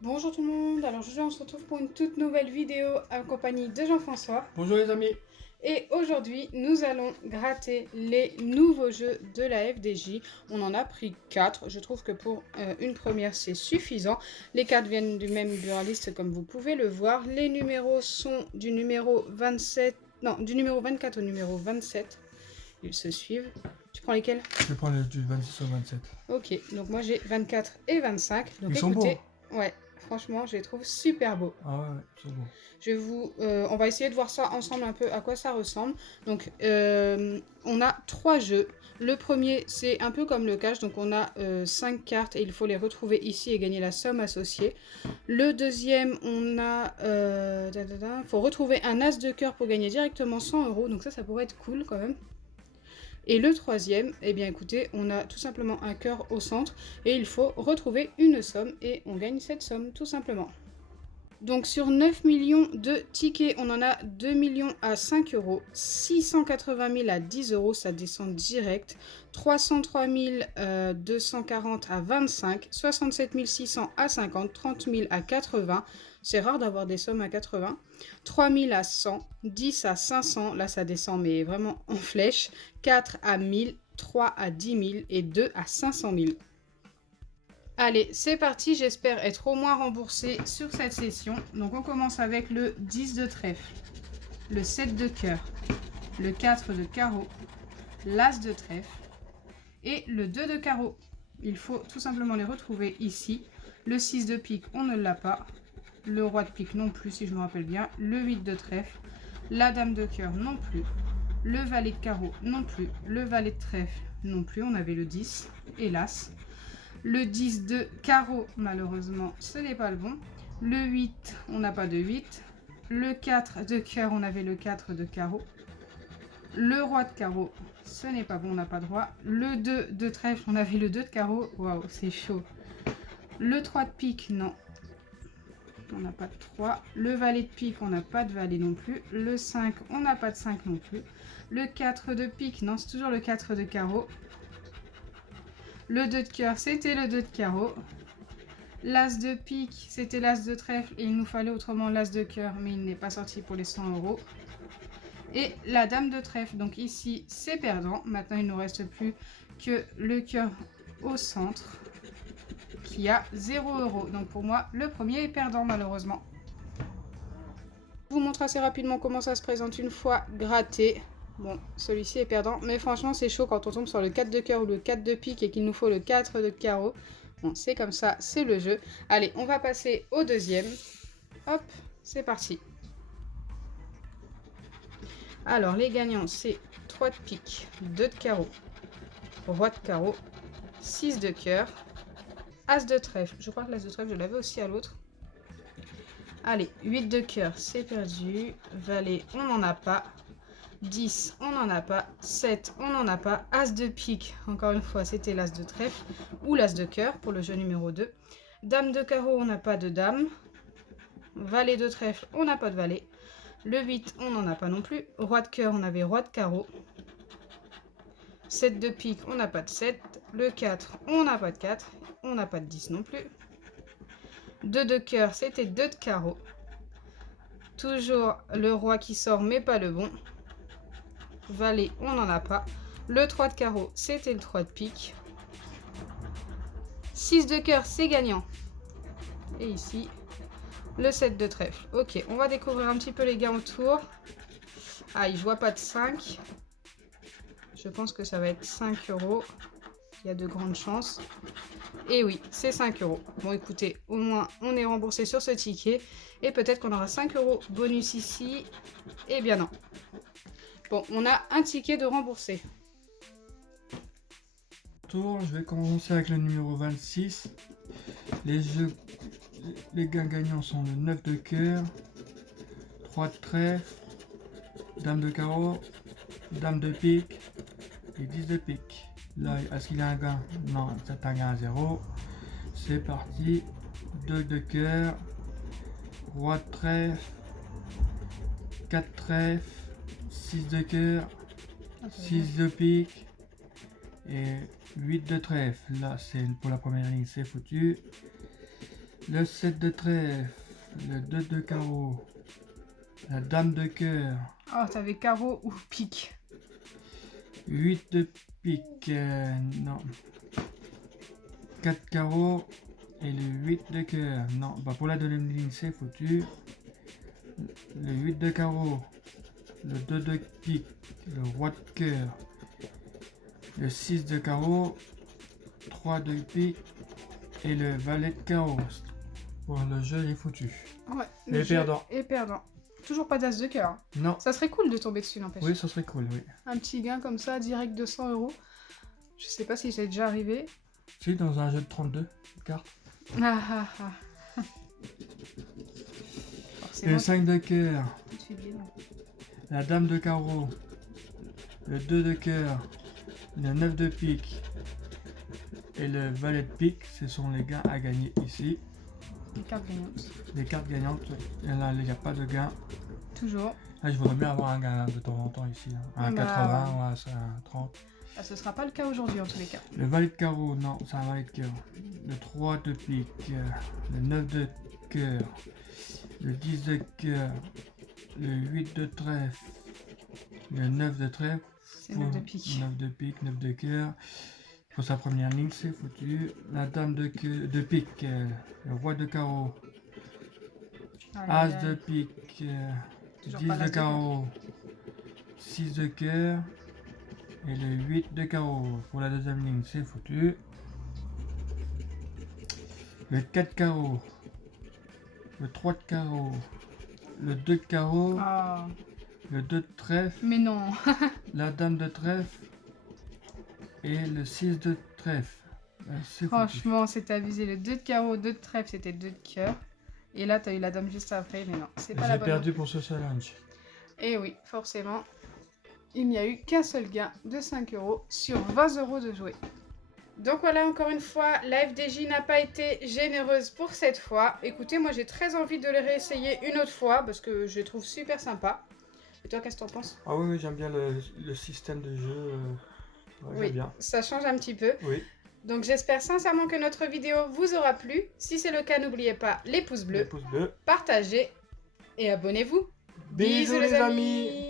Bonjour tout le monde, alors aujourd'hui on se retrouve pour une toute nouvelle vidéo en compagnie de Jean-François. Bonjour les amis. Et aujourd'hui nous allons gratter les nouveaux jeux de la FDJ. On en a pris 4, je trouve que pour une première c'est suffisant. Les 4 viennent du même buraliste comme vous pouvez le voir. Les numéros sont du numéro 27, non du numéro 24 au numéro 27. Ils se suivent. Tu prends lesquels? Je prends les du 26 au 27. Ok, donc moi j'ai 24 et 25. Donc Ils sont beaux. ouais, franchement je les trouve super beaux. Ah ouais, ils sont beaux. On va essayer de voir ça ensemble un peu à quoi ça ressemble. Donc, on a 3 jeux. Le premier, c'est un peu comme le cash. Donc, on a 5 cartes et il faut les retrouver ici et gagner la somme associée. Le deuxième, on a... faut retrouver un as de cœur pour gagner directement 100 €. Donc, ça pourrait être cool quand même. Et le troisième, eh bien écoutez, on a tout simplement un cœur au centre et il faut retrouver une somme et on gagne cette somme tout simplement. Donc sur 9 millions de tickets, on en a 2 millions à 5 €, 680 000 à 10 €, ça descend direct, 303 240 à 25, 67 600 à 50, 30 000 à 80, c'est rare d'avoir des sommes à 80, 3 000 à 100, 10 à 500, là ça descend mais vraiment en flèche, 4 à 1000, 3 à 10 000 et 2 à 500 000. Allez, c'est parti, j'espère être au moins remboursé sur cette session. Donc on commence avec le 10 de trèfle, le 7 de cœur, le 4 de carreau, l'as de trèfle et le 2 de carreau. Il faut tout simplement les retrouver ici. Le 6 de pique, on ne l'a pas. Le roi de pique non plus, si je me rappelle bien. Le 8 de trèfle, la dame de cœur non plus. Le valet de carreau non plus. Le valet de trèfle non plus. On avait le 10, hélas. Le 10 de carreau, malheureusement, ce n'est pas le bon. Le 8, on n'a pas de 8. Le 4 de cœur, on avait le 4 de carreau. Le roi de carreau, ce n'est pas bon, on n'a pas de roi. Le 2 de trèfle, on avait le 2 de carreau. Waouh, c'est chaud. Le 3 de pique, non. On n'a pas de 3. Le valet de pique, on n'a pas de valet non plus. Le 5, on n'a pas de 5 non plus. Le 4 de pique, non, c'est toujours le 4 de carreau. Le 2 de cœur, c'était le 2 de carreau. L'as de pique, c'était l'as de trèfle et il nous fallait autrement l'as de cœur, mais il n'est pas sorti pour les 100 €. Et la dame de trèfle, donc ici c'est perdant. Maintenant il ne nous reste plus que le cœur au centre qui a 0 €. Donc pour moi, le premier est perdant malheureusement. Je vous montre assez rapidement comment ça se présente une fois gratté. Bon, celui-ci est perdant, mais franchement c'est chaud quand on tombe sur le 4 de cœur ou le 4 de pique et qu'il nous faut le 4 de carreau. Bon, c'est comme ça, c'est le jeu. Allez, on va passer au deuxième. Hop, c'est parti. Alors, les gagnants, c'est 3 de pique, 2 de carreau, roi de carreau, 6 de cœur, as de trèfle. Je crois que l'as de trèfle, je l'avais aussi à l'autre. Allez, 8 de cœur, c'est perdu. Valet, on n'en a pas. 10, on n'en a pas. 7, on n'en a pas. As de pique, encore une fois, c'était l'as de trèfle ou l'as de cœur pour le jeu numéro 2. Dame de carreau, on n'a pas de dame. Valet de trèfle, on n'a pas de valet. Le 8, on n'en a pas non plus. Roi de cœur, on avait roi de carreau. 7 de pique, on n'a pas de 7. Le 4, on n'a pas de 4. On n'a pas de 10 non plus. 2 de cœur, c'était 2 de carreau. Toujours le roi qui sort, mais pas le bon. Valet, on n'en a pas. Le 3 de carreau, c'était le 3 de pique. 6 de cœur, c'est gagnant. Et ici, le 7 de trèfle. Ok, on va découvrir un petit peu les gains autour. Ah, je vois pas de 5. Je pense que ça va être 5 €. Il y a de grandes chances. Et oui, c'est 5 €. Bon, écoutez, au moins, on est remboursé sur ce ticket. Et peut-être qu'on aura 5 € bonus ici. Eh bien non. Bon, on a un ticket de remboursé. Tour, je vais commencer avec le numéro 26. Les gains gagnants sont le 9 de cœur, 3 de trèfle, dame de carreau, dame de pique et 10 de pique. Là, est-ce qu'il y a un gain? Non, c'est un gain à 0. C'est parti. 2 de cœur, roi de trèfle, 4 trèfle, 6 de cœur, 6 de pique et 8 de trèfle. Là, c'est pour la première ligne, c'est foutu. le 7 de trèfle, le 2 de carreau, la dame de cœur, Oh, t'avais carreau ou pique. 8 de pique, non. 4 carreaux et le 8 de cœur. Non, bah pour la deuxième ligne c'est foutu. Le 8 de carreau, le 2 de pique, le roi de cœur, le 6 de carreau, 3 de pique et le valet de carreau. Bon, le jeu il est foutu. Ouais. Et perdant. Et perdant. Toujours pas d'as de cœur. Non. Ça serait cool de tomber dessus, n'empêche. Oui, ça serait cool, oui. Un petit gain comme ça, direct de 100 €. Je sais pas si c'est déjà arrivé. Si, dans un jeu de 32 cartes. Ah ah ah. Forcément, Le 5 de cœur, tu te fais bien. la dame de carreau, le 2 de cœur, le 9 de pique et le valet de pique. Ce sont les gains à gagner ici. Une carte gagnante. Les cartes gagnantes, et là il n'y a pas de gain. Toujours. Là, je voudrais bien avoir un gain de temps en temps ici. Hein. Un Bah, 80 ou un 30. Ah, ce sera pas le cas aujourd'hui en tous les cas. Le valet de carreau, non, c'est un valet de cœur. Le 3 de pique, le 9 de cœur, le 10 de cœur, le 8 de trèfle, le 9 de trèfle. C'est 9 de pique. 9 de pique, 9 de cœur. Pour sa première ligne, c'est foutu. La dame de pique, le roi de carreau, as de pique, 10 Toujours pas de l'as de carreau, 6 de cœur et le 8 de carreau. Pour la deuxième ligne, c'est foutu. Le 4 carreau, le 3 de carreau, le 2 de carreau, Ah, le 2 de trèfle, mais non. la dame de trèfle et le 6 de trèfle. C'est foutu. Franchement, c'est abusé. Le 2 de carreau, 2 de trèfle, c'était 2 de cœur. Et là, t'as eu la dame juste après, mais non, c'est pas la J'ai bonne. perdu pour ce challenge. Et oui, forcément, il n'y a eu qu'un seul gain de 5 € sur 20 € de jouer. Donc voilà, encore une fois, la FDJ n'a pas été généreuse pour cette fois. Écoutez, moi j'ai très envie de les réessayer une autre fois parce que je les trouve super sympas. Et toi, qu'est-ce que t'en penses? Ah oui, oui, j'aime bien le système de jeu. Ouais, Oui, j'aime bien. ça change un petit peu. Oui. Donc j'espère sincèrement que notre vidéo vous aura plu. Si c'est le cas, n'oubliez pas les pouces bleus, Les pouces bleus. partagez et abonnez-vous. Bisous les amis.